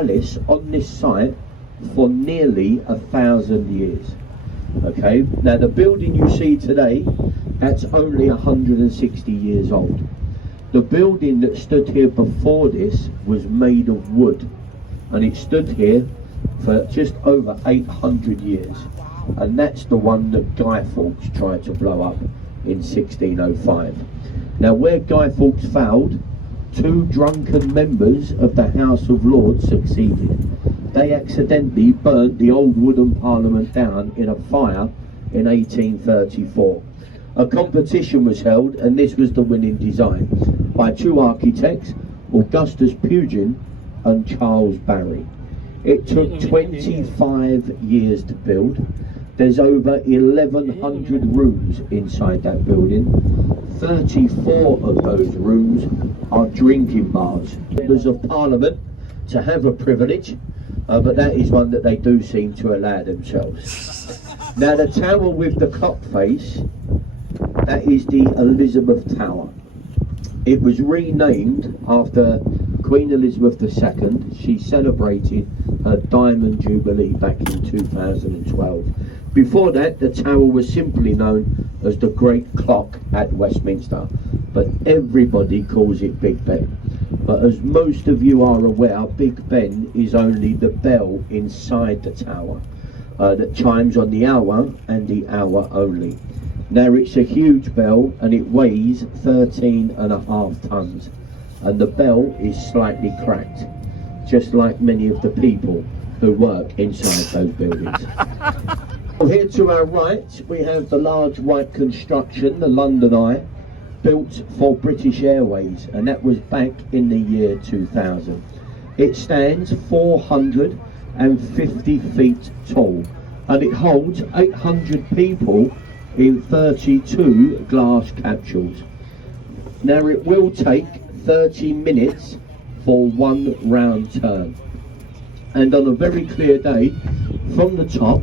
palace on this site for nearly 1,000 years. Okay, now the building you see today, that's only 160 years old. The building that stood here before this was made of wood, and it stood here for just over 800 years, and that's the one that Guy Fawkes tried to blow up in 1605. Now where Guy Fawkes failed, two drunken members of the House of Lords succeeded. They accidentally burnt the old wooden parliament down in a fire in 1834. A competition was held, and this was the winning design, by two architects, Augustus Pugin and Charles Barry. It took 25 years to build. There's over 1,100 rooms inside that building. 34 of those rooms are drinking bars. Members of Parliament to have a privilege, but that is one that they do seem to allow themselves. Now the tower with the clock face, that is the Elizabeth Tower. It was renamed after Queen Elizabeth II. She celebrated her Diamond Jubilee back in 2012. Before that, the tower was simply known as the Great Clock at Westminster, but everybody calls it Big Ben. But as most of you are aware, Big Ben is only the bell inside the tower that chimes on the hour and the hour only. Now it's a huge bell, and it weighs 13.5 tons, and the bell is slightly cracked, just like many of the people who work inside those buildings. Here to our right we have the large white construction, the London Eye, built for British Airways, and that was back in the year 2000. It stands 450 feet tall, and it holds 800 people in 32 glass capsules. Now it will take 30 minutes for one round turn, and on a very clear day from the top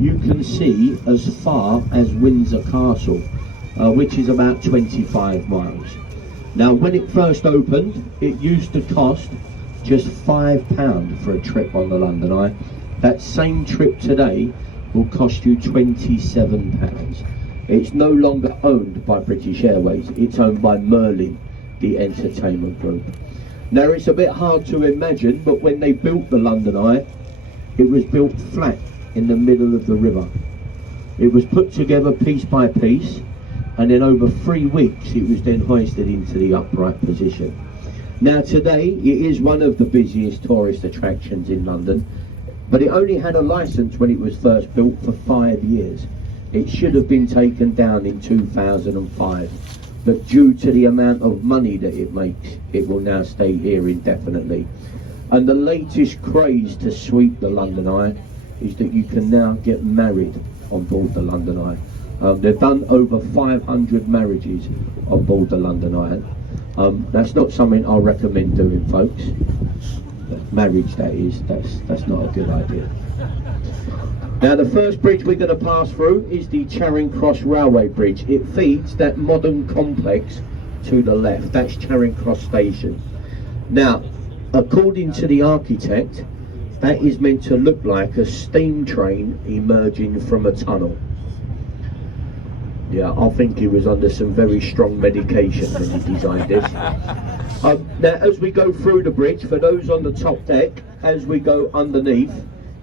you can see as far as Windsor Castle, which is about 25 miles. Now when it first opened, it used to cost just £5 for a trip on the London Eye. That same trip today will cost you £27. It's no longer owned by British Airways, it's owned by Merlin, the entertainment group. Now it's a bit hard to imagine, but when they built the London Eye, it was built flat in the middle of the river. It was put together piece by piece, and then over 3 weeks it was then hoisted into the upright position. Now today it is one of the busiest tourist attractions in London, but it only had a licence when it was first built for 5 years. It should have been taken down in 2005, but due to the amount of money that it makes, it will now stay here indefinitely. And the latest craze to sweep the London Eye is that you can now get married on board the London Eye. They've done over 500 marriages on board the London Eye. That's not something I recommend doing, folks. Marriage, that is, that's not a good idea. Now the first bridge we're going to pass through is the Charing Cross Railway Bridge. It feeds that modern complex to the left. That's Charing Cross Station. Now, according to the architect, that is meant to look like a steam train emerging from a tunnel. Yeah, I think he was under some very strong medication when he designed this. Now, as we go through the bridge, for those on the top deck, as we go underneath,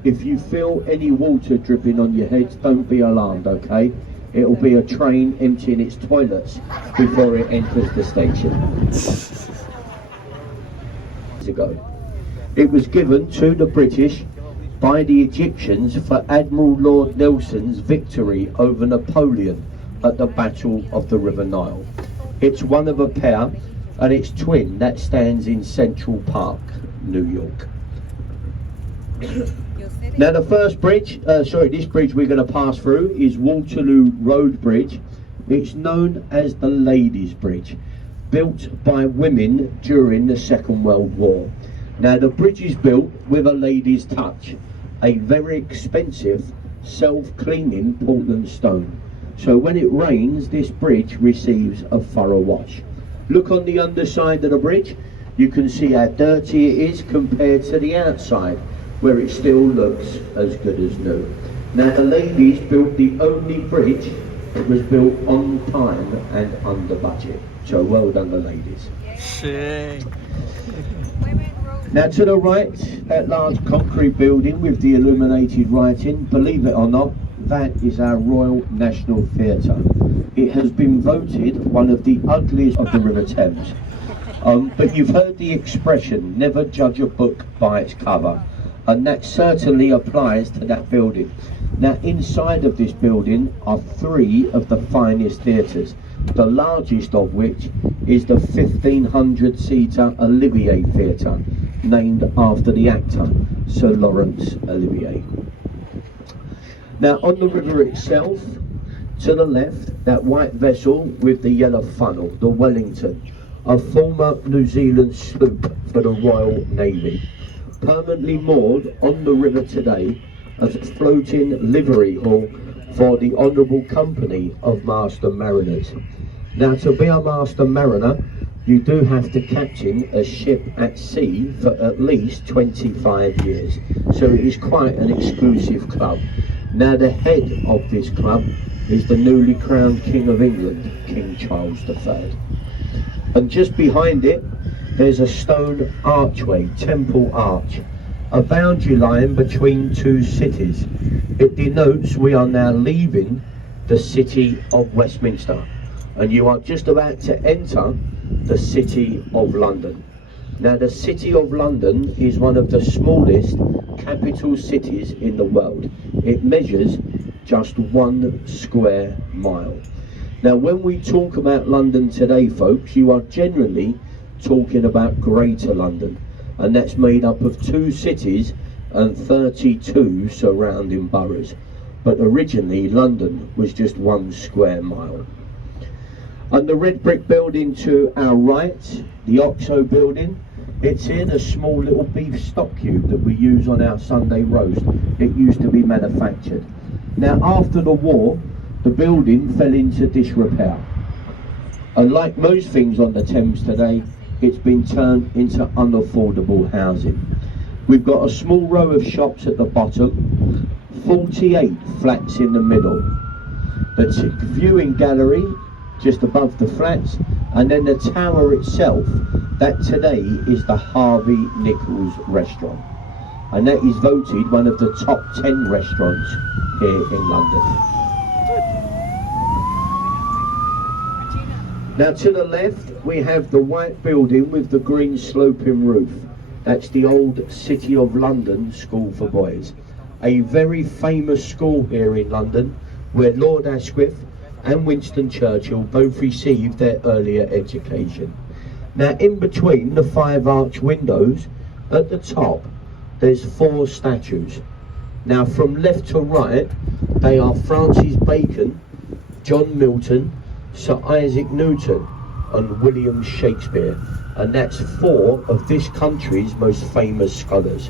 if you feel any water dripping on your heads, don't be alarmed, okay? It'll be a train emptying its toilets before it enters the station. It was given to the British by the Egyptians for Admiral Lord Nelson's victory over Napoleon at the Battle of the River Nile. It's one of a pair, and its twin that stands in Central Park, New York. Now the first bridge, this bridge we're going to pass through is Waterloo Road Bridge. It's known as the Ladies' Bridge, built by women during the Second World War. Now the bridge is built with a lady's touch, a very expensive self-cleaning Portland stone. So when it rains, this bridge receives a thorough wash. Look on the underside of the bridge, you can see how dirty it is compared to the outside, where it still looks as good as new. Now the ladies built the only bridge that was built on time and under budget. So well done the ladies. Now to the right, that large concrete building with the illuminated writing, believe it or not, that is our Royal National Theatre. It has been voted one of the ugliest of the River Thames. But you've heard the expression, never judge a book by its cover, and that certainly applies to that building. Now inside of this building are 3 of the finest theatres, the largest of which is the 1,500-seater Olivier Theatre, named after the actor Sir Laurence Olivier. Now on the river itself, to the left, that white vessel with the yellow funnel, the Wellington, a former New Zealand sloop for the Royal Navy, permanently moored on the river today as a floating livery hall for the Honourable Company of Master Mariners. Now to be a Master Mariner, you do have to captain a ship at sea for at least 25 years, so it is quite an exclusive club. Now the head of this club is the newly crowned King of England, King Charles III. And just behind it, there's a stone archway, Temple Arch, a boundary line between 2 cities. It denotes we are now leaving the city of Westminster, and you are just about to enter the City of London. Now the City of London is one of the smallest capital cities in the world. It measures just 1 square mile. Now when we talk about London today, folks, you are generally talking about Greater London, and that's made up of 2 cities and 32 surrounding boroughs. But originally London was just 1 square mile. And the red brick building to our right, the Oxo Building, it's in a small little beef stock cube that we use on our Sunday roast. It used to be manufactured. Now after the war, the building fell into disrepair. And like most things on the Thames today, it's been turned into unaffordable housing. We've got a small row of shops at the bottom, 48 flats in the middle, the viewing gallery just above the flats, and then the tower itself, that today is the Harvey Nichols restaurant, and that is voted one of the top 10 restaurants here in London. Now to the left we have the white building with the green sloping roof. That's the old City of London School for Boys, a very famous school here in London where Lord Asquith and Winston Churchill both received their earlier education. Now in between the 5 arch windows at the top there's 4 statues. Now from left to right they are Francis Bacon, John Milton, Sir Isaac Newton and William Shakespeare, and that's 4 of this country's most famous scholars.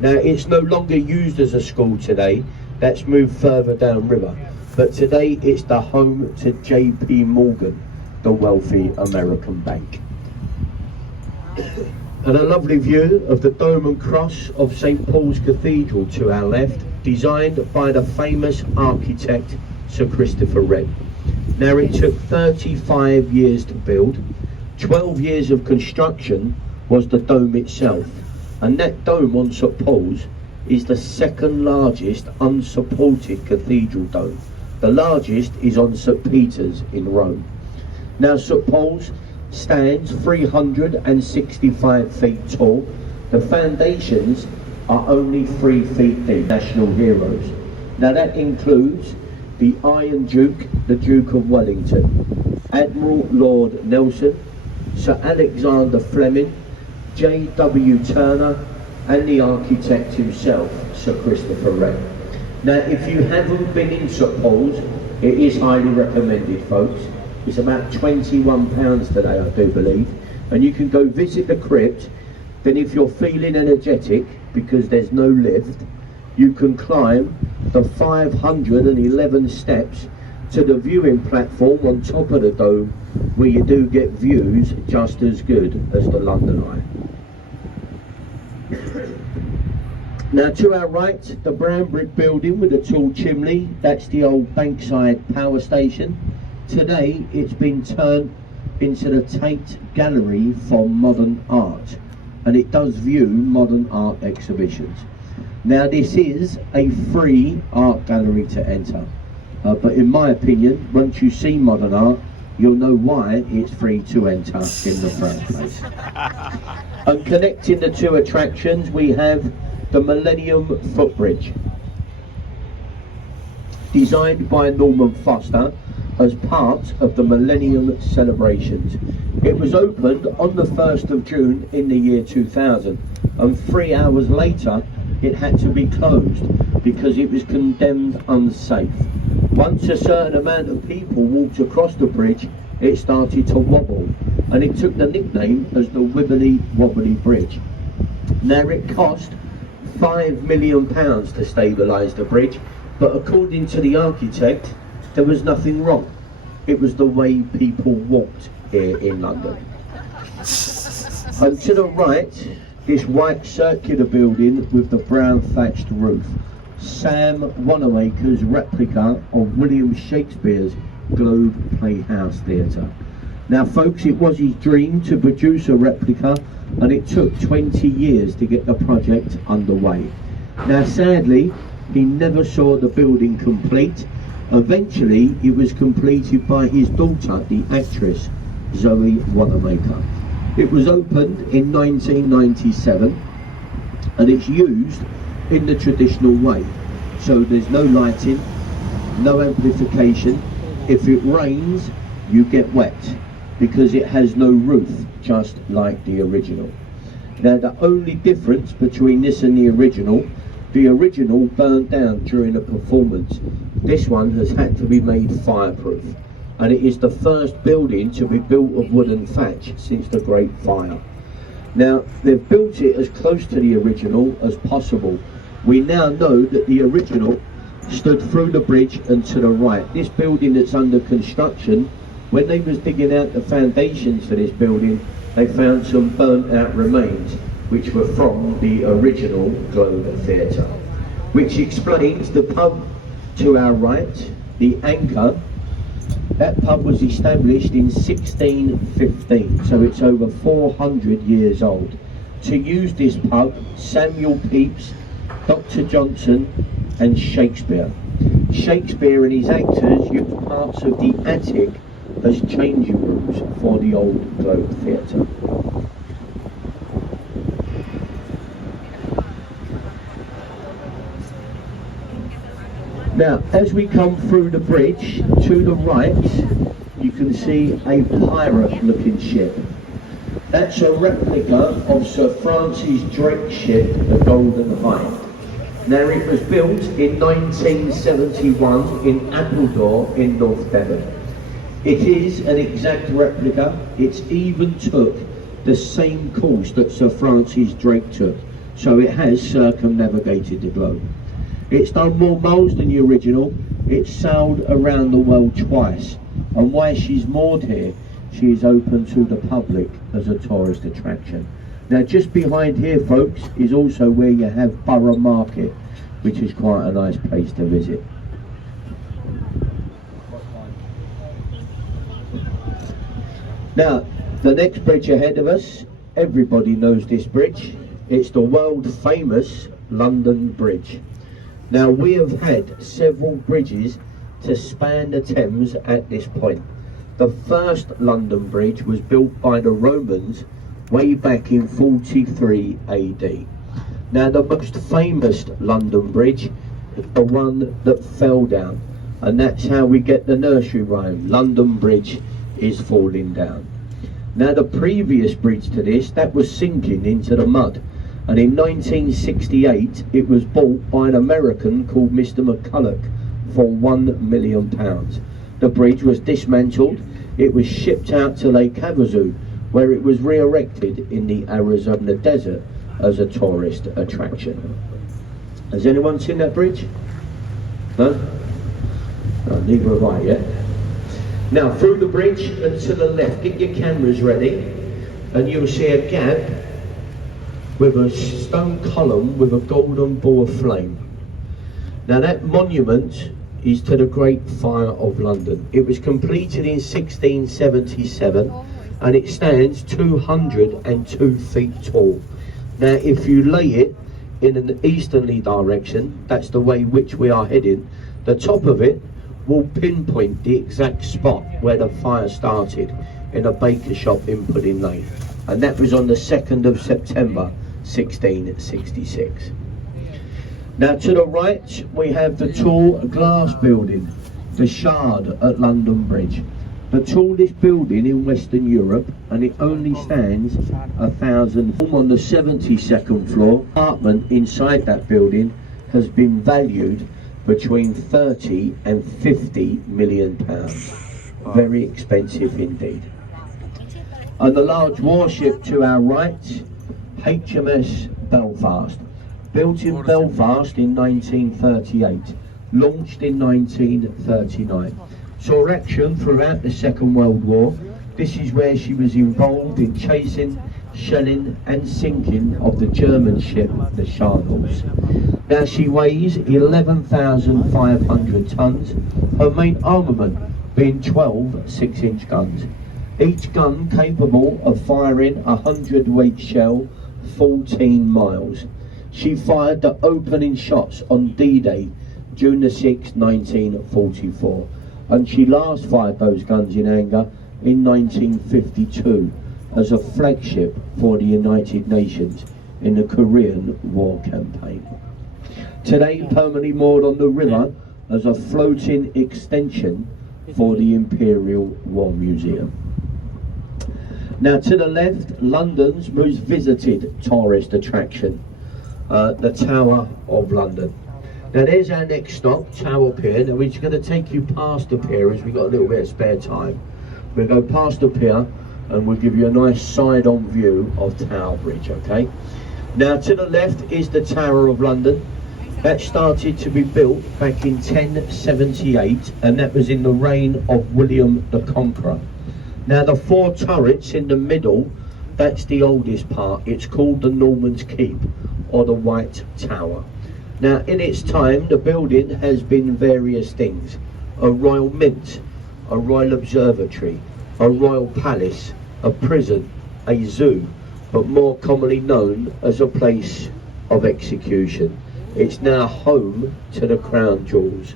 Now it's no longer used as a school today, that's moved further downriver, but today it's the home to JP Morgan, the wealthy American bank. And a lovely view of the dome and cross of St Paul's Cathedral to our left, designed by the famous architect Sir Christopher Wren. Now it took 35 years to build. 12 years of construction was the dome itself, and that dome on St Paul's is the 2nd largest unsupported cathedral dome. The largest is on St Peter's in Rome. Now St Paul's stands 365 feet tall. The foundations are only 3 feet deep. National heroes. Now that includes the Iron Duke, the Duke of Wellington, Admiral Lord Nelson, Sir Alexander Fleming, J.W. Turner, and the architect himself, Sir Christopher Wren. Now if you haven't been in St Paul's, it is highly recommended, folks. It's about £21 today, I do believe, and you can go visit the crypt. Then if you're feeling energetic, because there's no lift, you can climb the 511 steps to the viewing platform on top of the dome where you do get views just as good as the London Eye. Now to our right, the brown brick building with a tall chimney, that's the old Bankside power station. Today it's been turned into the Tate Gallery for modern art, and it does view modern art exhibitions. Now this is a free art gallery to enter, but in my opinion, once you see modern art, you'll know why it's free to enter in the first place. And connecting the two attractions, we have the Millennium Footbridge, designed by Norman Foster as part of the Millennium celebrations. It was opened on the 1st of June in the year 2000, and 3 hours later it had to be closed because it was condemned unsafe. Once a certain amount of people walked across the bridge, it started to wobble, and it took the nickname as the Wibbly Wobbly Bridge. Now it cost £5 million to stabilise the bridge, but according to the architect, there was nothing wrong. It was the way people walked here in London. And to the right, this white circular building with the brown thatched roof, Sam Wanamaker's replica of William Shakespeare's Globe Playhouse Theatre. Now folks, it was his dream to produce a replica, and it took 20 years to get the project underway. Now sadly, he never saw the building complete. Eventually it was completed by his daughter, the actress Zoe Wanamaker. It was opened in 1997, and it's used in the traditional way. So there's no lighting, no amplification. If it rains, you get wet, because it has no roof, just like the original. Now the only difference between this and the original burned down during a performance. This one has had to be made fireproof, and it is the first building to be built of wooden thatch since the Great Fire. Now they've built it as close to the original as possible. We now know that the original stood through the bridge and to the right. This building that's under construction, when they was digging out the foundations for this building, they found some burnt out remains which were from the original Globe Theatre, which explains the pub to our right, the Anchor. That pub was established in 1615, so it's over 400 years old. To use this pub, Samuel Pepys, Dr. Johnson and Shakespeare. Shakespeare and his actors used parts of the attic as changing rooms for the old Globe Theatre. Now, as we come through the bridge, to the right, you can see a pirate-looking ship. That's a replica of Sir Francis Drake's ship, the Golden Hind. Now, it was built in 1971 in Appledore in North Devon. It is an exact replica. It's even took the same course that Sir Francis Drake took, so it has circumnavigated the globe. It's done more miles than the original. It's sailed around the world twice, and while she's moored here, she is open to the public as a tourist attraction. Now just behind here, folks, is also where you have Borough Market, which is quite a nice place to visit. Now, the next bridge ahead of us, everybody knows this bridge. It's the world famous London Bridge. Now, we have had several bridges to span the Thames at this point. The first London Bridge was built by the Romans way back in 43 AD. Now, the most famous London Bridge is the one that fell down, and that's how we get the nursery rhyme, London Bridge is falling down. Now, the previous bridge to this, that was sinking into the mud, and in 1968 it was bought by an American called Mr. McCulloch for £1 million. The bridge was dismantled. It was shipped out to Lake Havasu, where it was re-erected in the Arizona desert as a tourist attraction. Has anyone seen that bridge? No? No, neither have I yet. Now through the bridge and to the left, get your cameras ready, and you'll see a gap with a stone column with a golden ball of flame. Now that monument is to the Great Fire of London. It was completed in 1677 and it stands 202 feet tall. Now if you lay it in an easterly direction, that's the way which we are heading, the top of it will pinpoint the exact spot where the fire started in a baker shop in Pudding Lane, and that was on the 2nd of September 1666. Now to the right we have the tall glass building, the Shard at London Bridge, the tallest building in Western Europe, and it only stands 1,000. On the 72nd floor, apartment inside that building has been valued between 30 and 50 million pounds. Very expensive indeed. And the large warship to our right, HMS Belfast, built in Belfast in 1938, launched in 1939. Saw action throughout the Second World War. This is where she was involved in chasing, shelling and sinking of the German ship, the Charles. Now she weighs 11,500 tons, her main armament being 12 6-inch guns. Each gun capable of firing a 100-weight shell 14 miles. She fired the opening shots on D-Day, June the 6th, 1944, and she last fired those guns in anger in 1952 as a flagship for the United Nations in the Korean War campaign. Today permanently moored on the river as a floating extension for the Imperial War Museum. Now to the left, London's most visited tourist attraction, the Tower of London. Now there's our next stop, Tower Pier. Now we're just going to take you past the pier as we've got a little bit of spare time. We'll go past the pier and we'll give you a nice side-on view of Tower Bridge, okay? Now to the left is the Tower of London. That started to be built back in 1078, and that was in the reign of William the Conqueror. Now the 4 turrets in the middle, that's the oldest part. It's called the Norman's Keep, or the White Tower. Now in its time, the building has been various things: a royal mint, a royal observatory, a royal palace, a prison, a zoo, but more commonly known as a place of execution. It's now home to the Crown Jewels.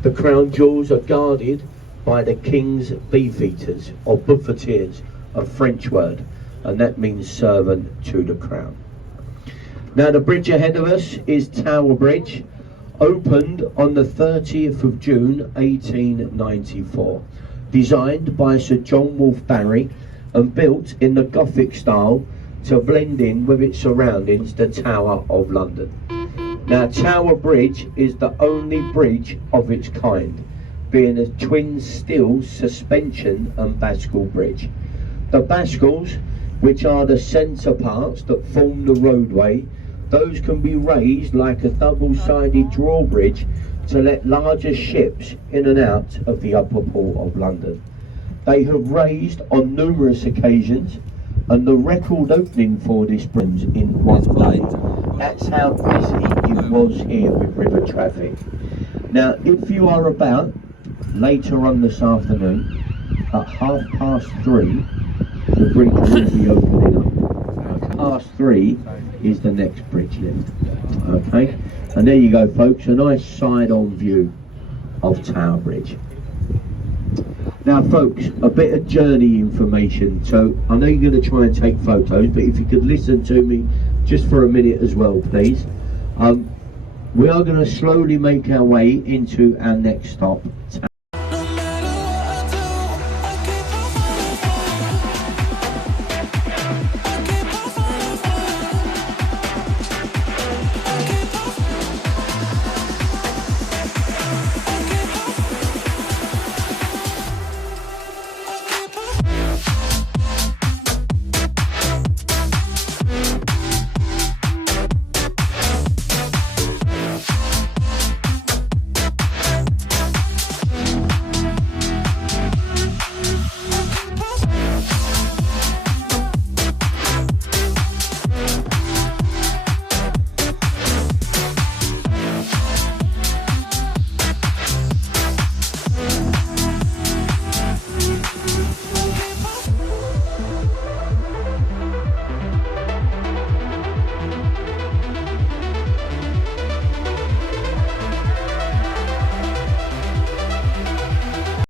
The Crown Jewels are guarded by the King's Beefeaters, or buffeteers, a French word, and that means servant to the Crown. Now the bridge ahead of us is Tower Bridge, opened on the 30th of June 1894, designed by Sir John Wolfe Barry and built in the Gothic style to blend in with its surroundings, the Tower of London. Now Tower Bridge is the only bridge of its kind, being a twin steel suspension and bascule bridge. The bascules, which are the centre parts that form the roadway, those can be raised like a double-sided drawbridge to let larger ships in and out of the upper port of London. They have raised on numerous occasions, and the record opening for this bridge in one day. That's how busy it was here with river traffic. Now if you are about later on this afternoon at 3:30, the bridge will be opening up. 3:30 is the next bridge lift. Okay, and there you go folks, a nice side-on view of Tower Bridge. Now folks, a bit of journey information. So I know you're going to try and take photos, but if you could listen to me just for a minute as well, please. We are going to slowly make our way into our next stop,